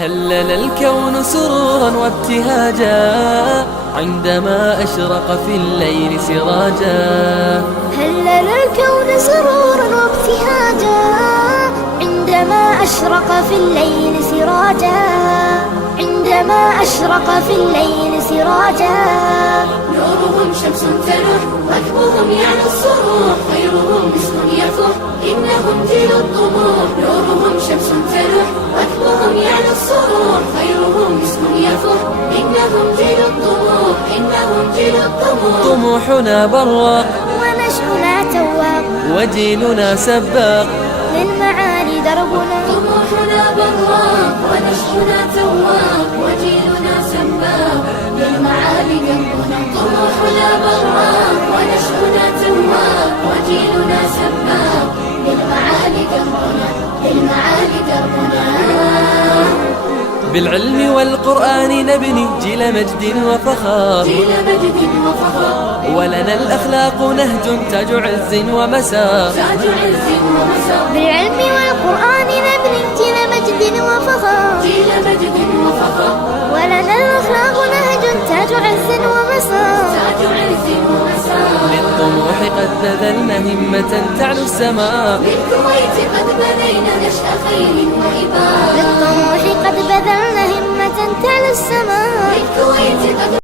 هلل الكون سرورا وابتهاجا عندما أشرق في الليل سراجا. هلل الكون سرورا وابتهاجا عندما أشرق في الليل سراجا. عندما أشرق في الليل سراجا. نورهم شمس تلوح ركبهم يعلى السرور خيرهم مسك يفوح إنهم جيل الطموح. نورهم شمس تلوح ركبهم يعلى السرور خيرهم مسك يفوح إنهم جيل الطموح. إنهم جيل الطموح. طموحنا براق ونشأنا تواق وجيلنا سباق للمعالي دربنا. طموحنا براق ونشأنا تواق وجيلنا سباق للمعالي دربنا. طموحنا براق ونشأنا تواق وجيلنا سباق للمعالي دربنا. للمعالي دربنا. بالعلم والقرآن نبني جيل مجد وفخار. جيل مجد وفخار. ولنا الأخلاق نهج تاج عز ومسار. تاج عز ومسار. بالعلم والقرآن نبني جيل مجد وفخار. جيل مجد وفخار. ولنا الأخلاق نهج تاج عز ومسار. تاج عز ومسار. للطموح قد بذلنا همة تعلو السماء. للكويت قد بنينا نشأ خير وإباء. للطموح قد بذلنا همة تعلو السماء. للكويت قد